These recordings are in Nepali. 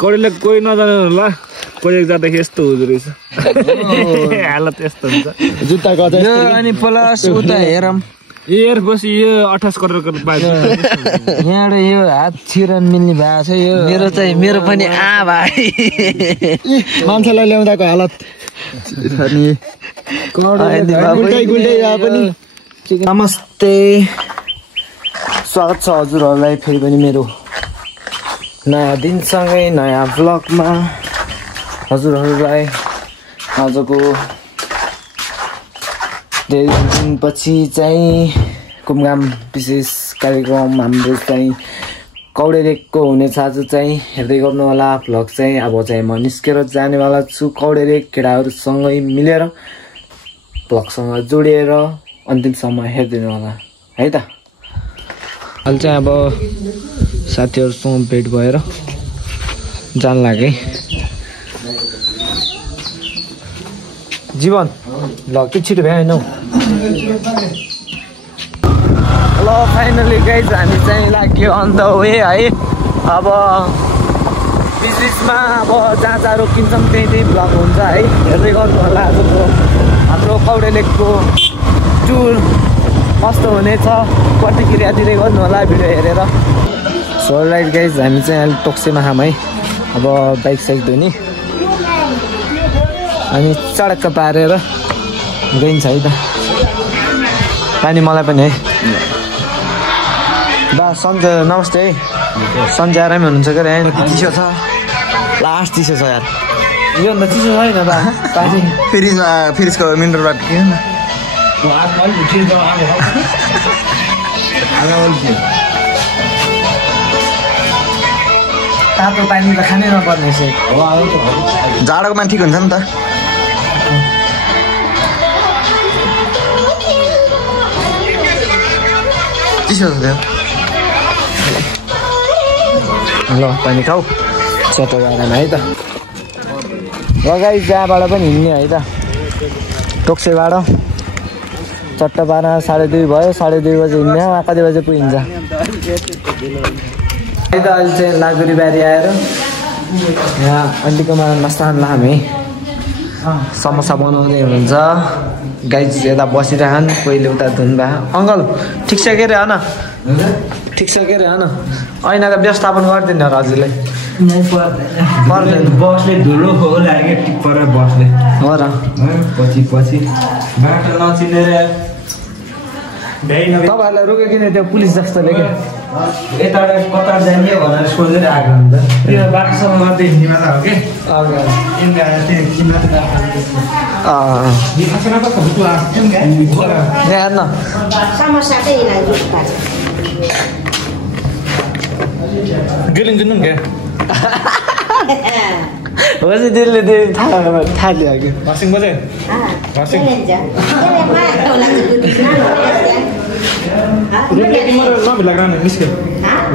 कौडीले कोही नजाने होला कोही जाँदाखेरि यस्तो हुँदो रहेछ हालत यस्तो हुन्छ जुत्ताको अनि प्लस उता हेरौँ एयरबस यो 28 करोडको पाइन्छ यहाँबाट यो हात छिरन मिल्ने भएको छ यो मेरो पनि भाइ मान्छेलाई ल्याउँदाको हालत नमस्ते स्वागत छ हजुरहरूलाई फेरि पनि मेरो नयाँ दिनसँगै नयाँ भ्लगमा हजुरहरूलाई आजको धेरै दिनपछि चाहिँ घुमघाम विशेष कार्यक्रम हाम्रो चाहिँ कौडे लेकको हुनेछ आज चाहिँ हेर्दै गर्नु होला भ्लग चाहिँ अब चाहिँ म निस्केर जानेवाला छु कौडे लेक केटाहरूसँगै मिलेर भ्लगसँग जोडिएर अन्तिमसम्म हेरिदिनु होला है त अहिले चाहिँ अब साथीहरूसँग भेट भएर जान लागे जीवन ल के छिटो भ्याएनौ ल फाइनली गाइज हामी चाहिँ लाग्यो अन द वे है अब बिचमा अब जहाँ जहाँ रोकिन्छौँ त्यही भ्लग हुन्छ है हेर्दै गर्नु होला आजको हाम्रो कौडे लेकको टुर कस्तो हुनेछ प्रतिक्रिया दिँदै गर्नु होला भिडियो हेरेर सो राइट गाइज हामी चाहिँ अहिले टोक्सेमा खाम है अब बाइक साइक धुने अनि चडक्क पारेर गइन्छ है त पानी मलाई पनि है बा सन्जय नमस्ते है सन्जय आरामै हुनुहुन्छ क्या है चिसो छ लास्ट चिसो छ यार योभन्दा चिसो छैन बा पानी फ्रिजको मिनरलबाट के तातो पानी त खानै नपर्ने रहेछ जाडोको मान ठिक हुन्छ नि त चिसो छ ल पानी खाऊ चट्टो गाडामा है त लगाइ जहाँबाट पनि हिँड्ने है त टोक्सेबाट चट्टोपारा 2:30 भयो 2:30 बजे हिँड्ने कति बजे पुगिन्छ है त अहिले चाहिँ लागुरीबारी आएर यहाँ अलिकमा नास्ता खान लाम है समोसा बनाउँदै हुनुहुन्छ गाइज यता बसिरहन् कोहीले उता धुन भए अङ्कल ठिक छ के रे हन ठिक छ के रे हन ऐनाको व्यवस्थापन गरिदिनु र हजुरले पर्दैन बसले धुलो हो लाग्यो टिप्पर बसले हो र पछि बाटो नचिनेर तपाईँहरूलाई रोक्यो किन त्यो पुलिस जस्तोले क्या यता कतार जाने भनेर सोधेर आएको हुन्छ त्यो बाटोसम्म मात्रै हिँड्ने मात्र हो कि हेर्न गेलिङ क्या हजुर त्यसले थाहा लियो कि घरसिङ बजे घरसिङ रुम लाग्रा निस्क्यो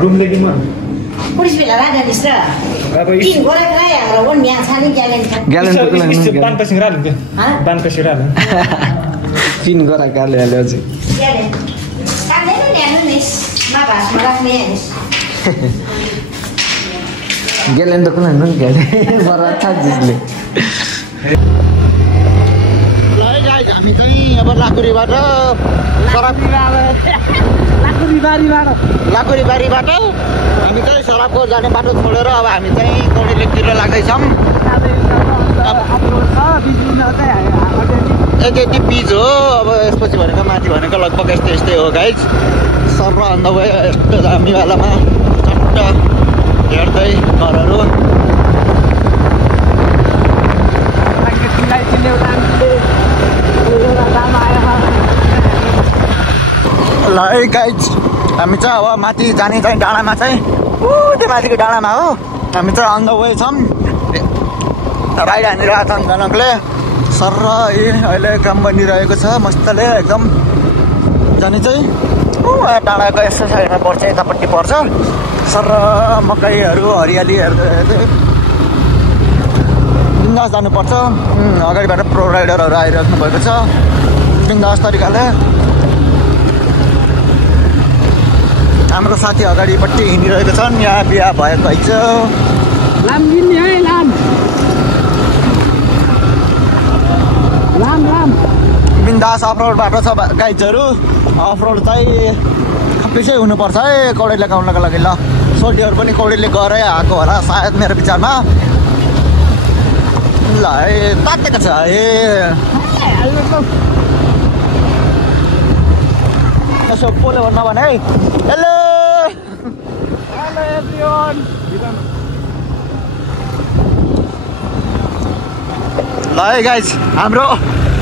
रुम लेकिन म पुलिस बेला राजा निस्र अब तीन गोरा गए र वन म्या छानी ग्यालेन बान पसिङ राल के बान पसिङ राल पिन गरा गाले हाल्यो अझै ग्यालेन काले न ल्यानु निस मा भाषमा राख्ने निस गेलेन त कुन हैन गेले बरा था जिसले ल गाइज हामी चाहिँ अब लाकुरीबाट लाकुरीबारीबाट हामी चाहिँ सरापकोट जाने बाटो छोडेर अब हामी चाहिँ कौडे लेकतिर लाग्दैछौँ यति पिच हो अब यसपछि भनेको माथि भनेको लगभग यस्तै हो गाइज सर अन्त भयो यस्तो दामीवालामा चट्ट हेर्दै घरहरू ल है गाइज हामी चाहिँ अब माथि जाने चाहिँ डाँडामा चाहिँ त्यो माथिको डाँडामा हो हामी चाहिँ अन द वे छौँ राइड हानिरहेको छौँ जनकले सर अहिले काम बनिरहेको छ मस्तले एकदम जाने चाहिँ डाँडाको यसो साइडमा पर्छ यतापट्टि पर्छ सर मकैहरू हरियाली हेर्दै बिन्दास जानुपर्छ अगाडिबाट प्रो राइडरहरू आइराख्नु भएको छ बिन्दास तरिकाले हाम्रो साथी अगाडिपट्टि हिँडिरहेको छन् यहाँ बिहा भएको है बिन्दास अफरोड बाटो छ गाइजहरू अफरोड चाहिँ खप्पिसै हुनुपर्छ है कौडे लगाउनको लागि ल सोल्टीहरू पनि कौडेले गरे आएको होला सायद मेरो विचारमा ल है तातेको छ है यसो पोले भन्नु भने है हेलो ल है गाइज हाम्रो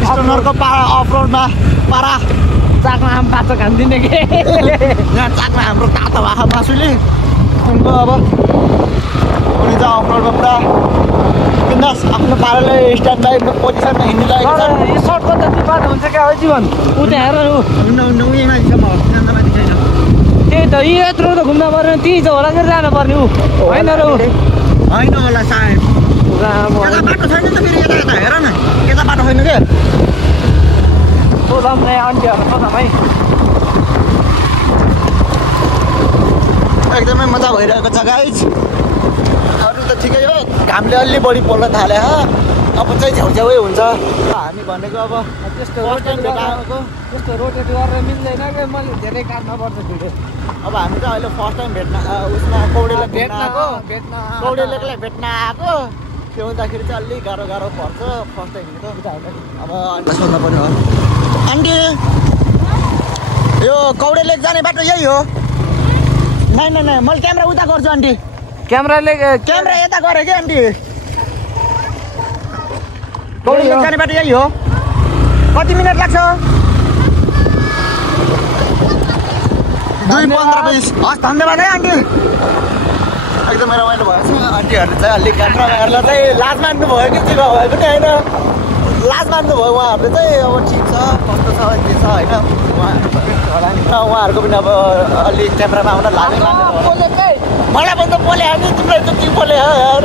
स्टोनरको पारा अफरोडमा पारा चाकमा आम पाचो खान्दिने के यहाँ चाकमा हाम्रो तातो भएको मासुले उनको अब उनी त अफरोडमा पुरा बिन्दास आफ्नो पाराले स्ट्यान्ड बाई पोजिसनमा हिँडिरहेको छ यो सर्टको जति बाटो हुन्छ क्या हो जीवन ऊ त्यहाँ हेर उही मान्छेसम्म माथि छैन त्यही त यी यत्रो त घुम्न पर्ने त्यही त होला कि जानु पर्ने ऊ होइन र ऊ होइन होला सायद बाटो छैन त फेरि यता यता हेर न यता बाटो छैन के सोधौँ नै आन्टीहरू सोधौँ है एकदमै मजा भइरहेको छ गाइज अरू त ठिकै हो घामले अलि बढी पोल्न थाले अब चाहिँ छेउछेउै हुन्छ हामी भनेको अब त्यस्तो रोटेट गरेर मिल्दैन कि मैले धेरै काट्न पर्छ भिडियो अब हामी चाहिँ अहिले फर्स्ट टाइम भेट्न उसमा कौडेलाई कौडेलेलाई भेट्न आएको त्यो हुँदाखेरि चाहिँ अलिक गाह्रो पर्छ फर्स्ट टाइम अब सोध्नु पर्यो आन्टी यो कौडे लेक जाने बाटो यही हो नै मैले क्यामेरा उता गर्छु आन्टी क्यामेरा यता गरेँ कि आन्टी कौडे लेक जाने बाटो यही हो कति मिनट लाग्छ 2:15 हस् धन्यवाद है आन्टी एकदमै रमाइलो भएको छ आन्टीहरूले चाहिँ अलिक क्यामेराहरूलाई चाहिँ लाज मान्नु भयो कि के भएको पनि होइन लाज मान्नु भयो उहाँहरूले चाहिँ अब ठिक छ कस्तो छ के छ होइन उहाँहरूको पनि अब अलिक क्यामेरामा आउन लाजै मान्नु मलाई पनि त बोले नि तिम्रो जति बोले यार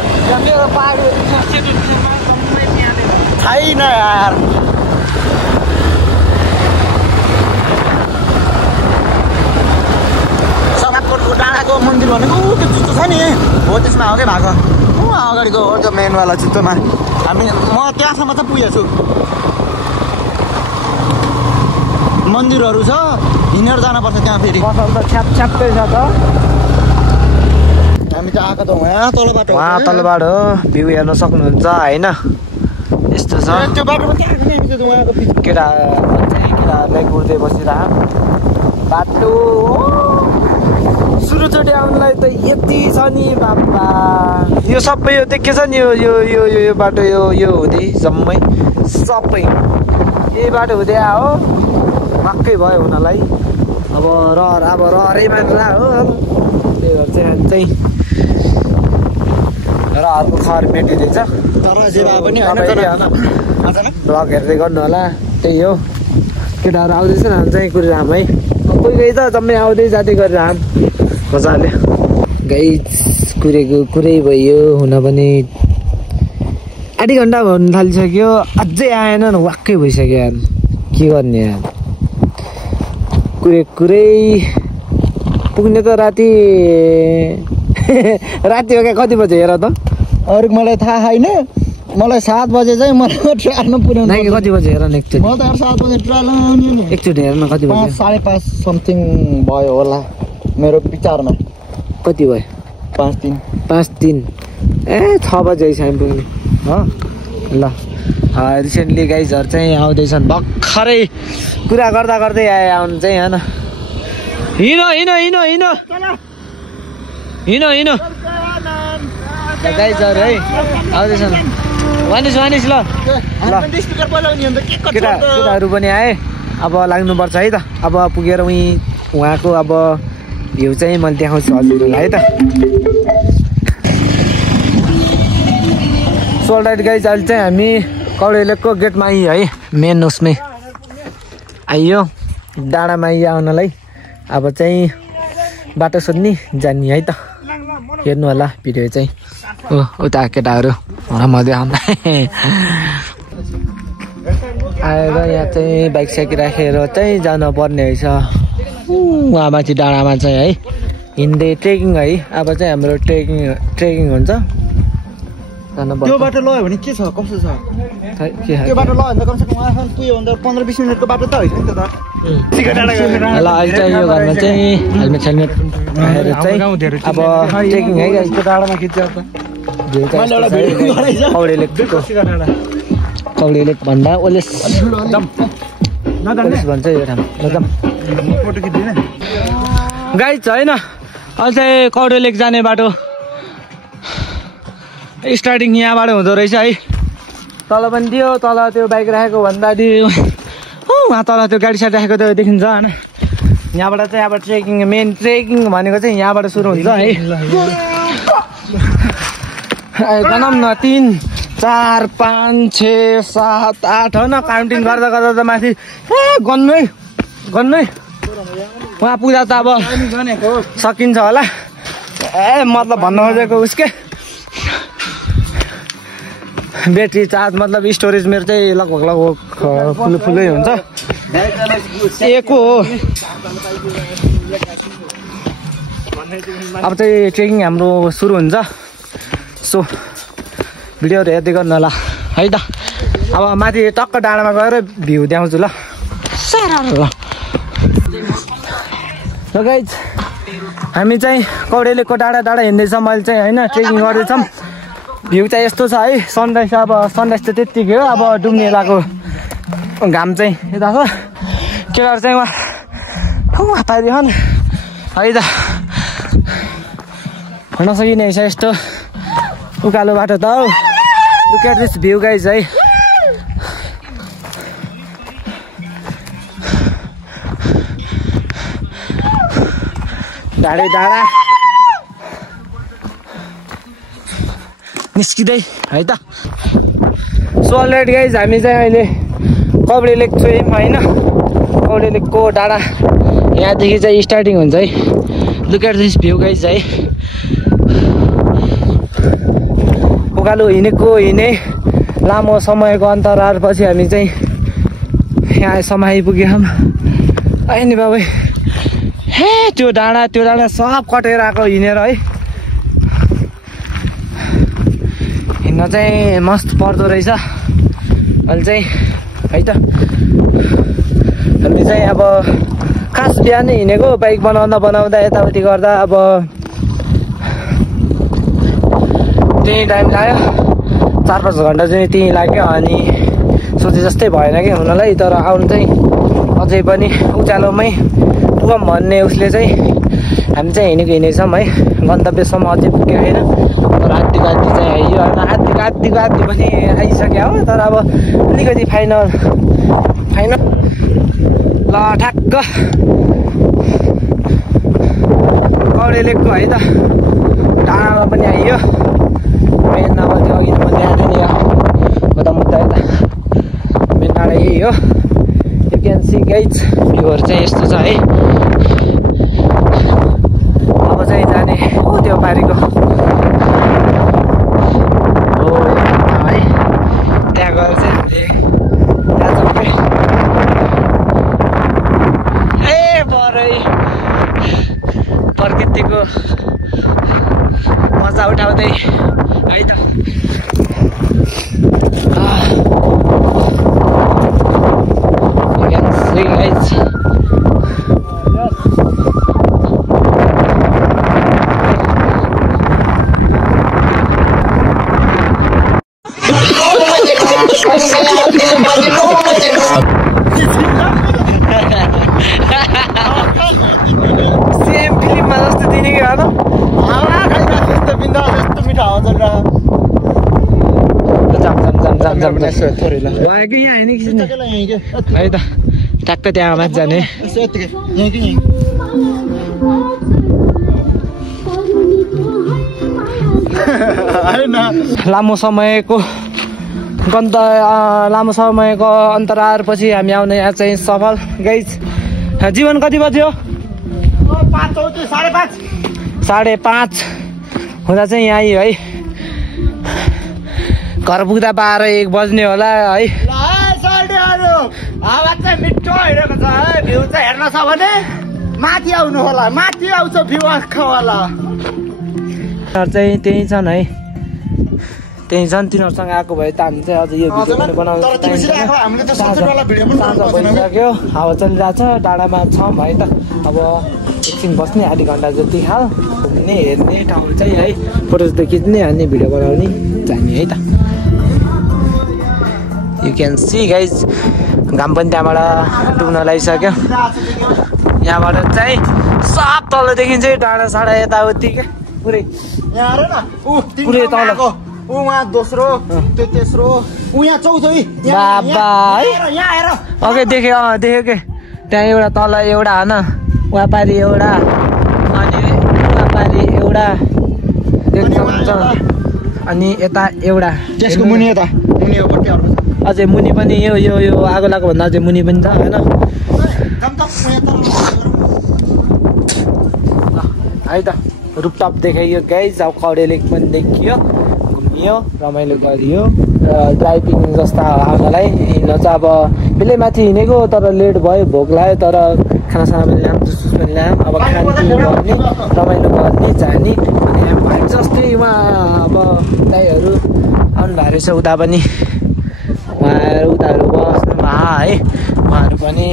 छैन यार सगातकोटको डाँडाको मन्दिर भनेको त्यो जुत्तो छ नि हो त्यसमा हो क्या भएको अगाडिको त्यो मेनवाला जुत्तोमा म त्यहाँसम्म चाहिँ पुगेको छु मन्दिरहरू छ हिँडेर जानुपर्छ त्यहाँ फेरि छ्याप्पै छ त हामी त आएको त वहाँ तलबाट हो भ्यू हेर्न सक्नुहुन्छ होइन यस्तो छ त्यो बाटोमा केटाहरूलाई कुर्दै बसिरह बाटो सुरुचोटि आउनुलाई त यति छ नि बाबा यो सबै यो देखेछ नि यो बाटो यो हुँदै जम्मै सबै यही बाटो हुँदै आयो वाक्कै भयो हुनलाई अब रहरै मात्र हो त्यही भएर चाहिँ रहरको खर मेटिँदैछ भ्लग हेर्दै गर्नु होला त्यही हो केटाहरू आउँदैछ हामी चाहिँ कुरिराम है कोही त जम्मै आउँदै जाँदै गरिराम मजाले गाई कुरै भयो हुन पनि आधी घन्टा हुन थालिसक्यो अझै आएन वाक्कै भइसक्यो यार के गर्ने यार कुरै पुग्ने त राति हो क्या कति बजे हेर त अरू मलाई थाहा छैन मलाई 7 बजे चाहिँ मलाई ट्रेनमा पुर्याउनु कति बजे हेर एकचोटि म त 7 बजे ट्रेन एकचोटि हेर्न कति बजे 5:30 समथिङ भयो होला मेरो विचारमा कति भयो 5:03 ए 6 बजे हामी पुग्ने हो ल रिसेन्टली गाइजहरू चाहिँ आउँदैछन् भर्खरै कुरा गर्दै आए आउनु चाहिँ होइन हिँड गाइजहरू है आउँदैछन् वानिस ल केटाहरू पनि आए अब लाग्नुपर्छ है त अब पुगेर उहाँको अब भ्यू चाहिँ मैले देखाउँछु हजुरहरूलाई है त सोल्डाइट गाइज अहिले चाहिँ हामी कौडे लेकको गेटमा आइयो है मेन उसमै आइयो डाँडामा आइयो आउनलाई अब चाहिँ बाटो सोध्ने जाने है त हेर्नु होला भिडियो चाहिँ उता केटाहरू म देखाउँ आएर यहाँ चाहिँ बाइक साइक राखेर चाहिँ जानु पर्ने रहेछ उहाँ माथि डाँडामा चाहिँ है हिँड्दै ट्रेकिङ है। अब चाहिँ हाम्रो ट्रेकिङ हुन्छ। त्यो बाटो लयो भने के छ कस्तो छ त्यो बाटो लयो भने त कमसेकम वहाँसम्म पुग्यो भने त 15-20 मिनटको बाटो त होइन नि त ल अहिले चाहिँ यो घरमा चाहिँ हेलमेट राखेर चाहिँ अब ट्रेकिङ है गाइस। डाँडामा खिच्छ त कौडे लेक भन्दा ओलेस भन्छ यो ठाउँ गाइस होइन। अहिले चाहिँ कौडे लेक जाने बाटो स्टार्टिङ यहाँबाट हुँदो रहेछ है। तल पनि थियो, तल त्यो बाइक राखेको भन्दा उहाँ तल त्यो गाडी साइड राखेको त्यो देखिन्छ होइन। यहाँबाट चाहिँ अब मेन ट्रेकिङ भनेको चाहिँ यहाँबाट सुरु हुन्छ है। गनौँ न 3, 4, 5, 6, 7, 8 होइन काउन्टिङ गर्दा गर्दा त माथि गन्नै उहाँ पुग्दा त अब सकिन्छ होला। मतलब भन्नु खोजेको उसकै ब्याट्री चार्ज मतलब स्टोरेज मेरो चाहिँ लगभग फुलै हुन्छ। एको हो अब चाहिँ ट्रेकिङ हाम्रो सुरु हुन्छ। सो भिडियोहरू हेर्दै गर्नु होला है त। अब माथि टक्क डाँडामा गएर भ्यू देखाउँछु ल। ल गाइज हामी चाहिँ कौडे लेकको डाँडा हिँड्दैछौँ अहिले चाहिँ होइन ट्रेकिङ गर्दैछौँ। भ्यू चाहिँ यस्तो छ है। सनराइज अब सनराइज त त्यत्तिकै हो। अब डुब्ने लागेको घाम चाहिँ यता छ। केटाहरू चाहिँ उहाँ पाइदियो नि है त। नसकिने रहेछ यस्तो उकालो बाटो त हौ। Look at this view guys है। डाँडा निस्किँदै है त। सो अलरेडी गाइज हामी चाहिँ अहिले कौडे लेक छौँ होइन। कौडे लेकको डाँडा यहाँदेखि चाहिँ स्टार्टिङ हुन्छ है। Look at this view guys है। उकालो हिँडे लामो समयको अन्तरालपछि हामी चाहिँ यहाँसम्म आइपुग्यौँ नि बाबै। हे त्यो डाँडा सब कटेर आएको हिँडेर है। हिँड्न चाहिँ मस्त पर्दो रहेछ अहिले चाहिँ है त। हामी चाहिँ अब खास बिहानै हिँडेको बाइक बनाउँदा यताउति गर्दा अब त्यही टाइम लाग्यो। 4-5 घन्टा चाहिँ त्यहीँ लाग्यो। अनि सोचे जस्तै भएन कि हुनलाई। तर आउनु चाहिँ अझै पनि उज्यालोमै पुगौँ भन्ने उसले चाहिँ हामी चाहिँ हिँडेछौँ है। गन्तव्यसम्म अझै पुग्यो होइन। तर आधी चाहिँ आइयो होइन। आधी पनि आइसक्यो हो। तर अब अलिकति फाइनल ल ठ्याक्क कौडे लेकको है त डाँडामा पनि आइयो। मेन अब त्यो अघि म देखाएको थिएँ नि कता मुद्दा यता मेन डाँडा यही हो। यु क्यान सी गाइज भ्यूहरू चाहिँ यस्तो छ है। अब चाहिँ जाने हो त्यो पारिको हो है। त्यहाँ गएर चाहिँ प्रकृतिको मजा उठाउँदै है त। सेम फिल्ममा जस्तो दिने कि होइन। यस्तो बिन्दा यस्तो मिठो हावा चल्छ। भयो कि यहाँ होइन कि है त। ठ्याक्क त्यहाँ माथि जाने लामो समयको अन्तरालपछि हामी आउने यहाँ चाहिँ सफल गाइज। जीवन कति बज्यो? 5:30 हुँदा चाहिँ यहाँ आयो है। घर पुग्दा 12-1 बज्ने होला है। हावा चाहिँ मिठो हिँडेको छ है। भ्यू चाहिँ हेर्न छ भने माथि आउनु होला माथि आउँछ भ्यू आँखावाला चाहिँ त्यही छन् है त्यही छन् तिनीहरूसँग आएको भए त हामी चाहिँ अझ यो भिडियो पनि बनाउनु भइसक्यो हावा चलिरहेछ डाँडामा छौँ है त अब एकछिन बस्ने आधी घन्टा जति खाल घुम्ने हेर्ने ठाउँ चाहिँ है फोटोजहरू खिच्ने अनि भिडियो बनाउने जाने है त यु क्यान सी गाइज घाम पनि त्यहाँबाट डुब्न लागिसक्यो यहाँबाट चाहिँ सब तल देखिन्छ डाँडा साडा यताउति क्या पुरै पुरै तल उहाँ दोस्रो त्यो तेस्रो यहाँ चौथो बाबा है ओके देख्यो देख्यो के त्यहाँ एउटा तल एउटा होइन वापारी एउटा अनि वापारी एउटा देख्नुहुन्छ अनि यता एउटा त्यसको मुनि यता मुनि पट्टि अर्को अझै मुनि पनि यो यो यो आगो लागेको भन्दा अझै मुनि पनि छ होइन है त रुपटप देखाइयो गाइज अब कौडे लेक पनि देखियो घुमियो रमाइलो गरियो र ड्राइभिङ जस्ता आमालाई हिँड्न चाहिँ अब बेलै माथि हिँडेको तर लेट भयो भोक लाग्यो तर खानासाना पनि ल्याम जुस पनि ल्याम अब खानपिन गर्ने रमाइलो गर्ने जाने अनि हामी जस्तै उहाँ अब दाइहरू आउनु भएको रहेछ उता पनि उहाँहरू उताहरू बस्नु भए है उहाँहरू पनि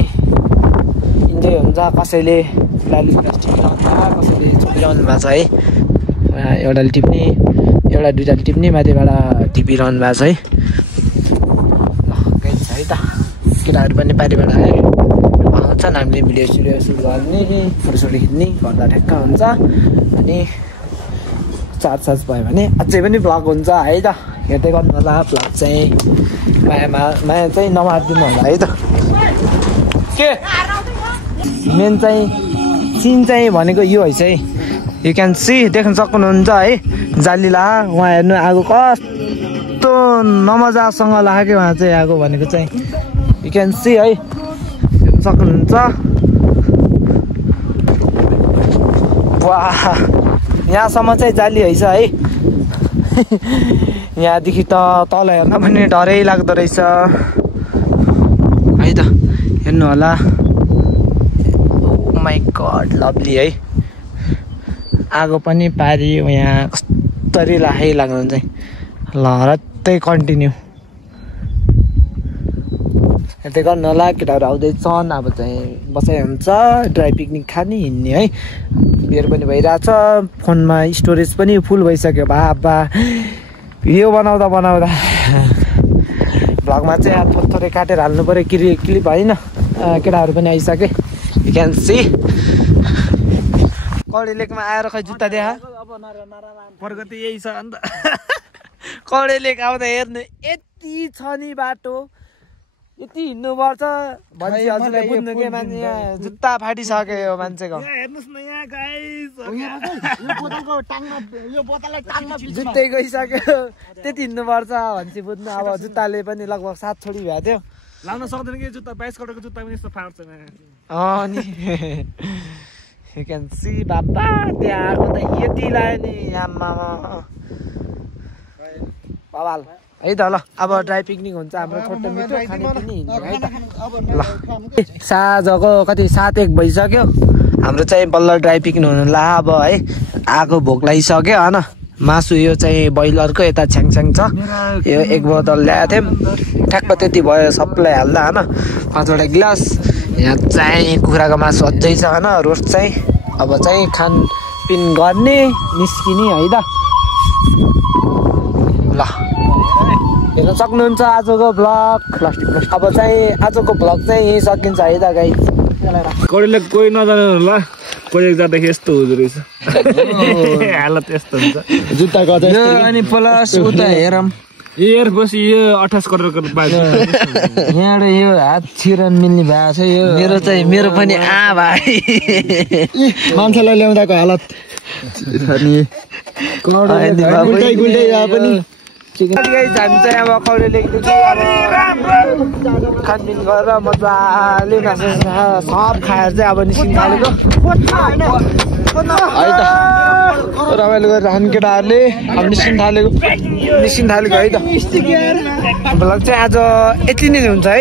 इन्जोय हुन्छ कसैले लाली कसैले छोपिरहनु भएको छ है एउटाले टिप्ने एउटा दुईवटाले टिप्ने माथिबाट टिपिरहनु भएको छ है गइन्छ है त केटाहरू पनि पारिबाट आयो आउँछन् हामीले भिडियो सिडियो सुट गर्ने फोटोसोटो खिच्ने गर्दा ठ्याक्क हुन्छ अनि चार्ज भयो भने अझै पनि भ्लग हुन्छ है त हेर्दै गर्नु होला भ्लग चाहिँ माया चाहिँ नमारिदिनु होला है त के मेन चाहिँ सिन चाहिँ भनेको यो है चाहिँ यु क्यान सी देख्न सक्नुहुन्छ है जालीला उहाँ हेर्नु आगो कस्तो नमजासँग लाग्यो उहाँ चाहिँ आगो भनेको चाहिँ यु क्यान सी है हेर्न सक्नुहुन्छ वाह यहाँसम्म चाहिँ जाली है है यहाँदेखि त तल हेर्न पनि डरै लाग्दो रहेछ है त हेर्नु होला माई गड लभली है आगो पनि पारियो यहाँ कस्तरी लाहै लाग्नु चाहिँ ल रत्तै कन्टिन्यू हेर्दै गर्नु होला केटाहरू आउँदैछन् अब चाहिँ बसाइ हुन्छ ड्राई पिकनिक खाने हिँड्ने है बियर पनि भइरहेछ फोनमा स्टोरेज पनि फुल भइसक्यो बाबा भिडियो बनाउँदा भ्लगमा चाहिँ अब थोरै काटेर हाल्नु पऱ्यो क्लिप होइन केटाहरू पनि आइसके यु क्यान सी कौडे लेकमा आएर खै जुत्ता देखा प्रगति यही छ अन्त कौडे लेक आउँदा हेर्नु यति छ नि बाटो यति हिँड्नुपर्छ भन्छ हजुरलाई बुझ्नु के मान्छे यहाँ जुत्ता फाटिसक्यो यो मान्छेको हेर्नुस् न यहाँ गाइस जुत्तै गइसक्यो त्यति हिँड्नुपर्छ भन्छ बुझ्नु अब जुत्ताले पनि लगभग 7 छोडी भएको थियो लाउन सक्दैन कि जुत्ता 22 करोडको जुत्ता पनि यस्तो फाट्छ अनि यु क्यान सी बाबा त्यहाँ आएको त यति लाग्यो नि आम्मा बवाल है त ल अब ड्राई पिकनिक हुन्छ हाम्रो छोटो मिठो खाने पनि हिँड्ने है त ल साँझको कति 7-1 भइसक्यो हाम्रो चाहिँ बल्ल ड्राई पिकनिक हुनु ला अब है आगो भोक लागिसक्यो होइन मासु यो चाहिँ ब्रोइलरको यता छ्याङछ्याङ छ यो 1 बोतल ल्याएको थियौँ ठ्याक्क त्यति भयो सबलाई हाल्दा होइन 5वटा गिलास यहाँ चाहिँ कुखुराको मासु अझै छ होइन रोस्ट चाहिँ अब चाहिँ खानपिन गर्ने निस्किने है त ल हेर्न सक्नुहुन्छ आजको भ्लग अब चाहिँ आजको भ्लग चाहिँ यहीँ सकिन्छ है त गाइस कौडेले कोही नजानु होला कोही जाँदाखेरि यस्तो हुँदो रहेछ हालत यस्तो हुन्छ जुत्ता गजा अनि प्लस उता हेरौँ एयर बसी यो 28 करोडको बाजु यहाँबाट यो हात छिरन मिल्ने भएको छ यो मेरो पनि भाइ मान्छेलाई ल्याउँदाको हालत हामी चाहिँ अब कौडे लेकदेखि खानपिन गरेर मजाले सब खाएर चाहिँ अब निस्किनु थालेको है त रमाइलो गरेर खाने केटाहरूले अब निस्किनु थालेको है त भ्लग चाहिँ आज यति नै हुन्छ है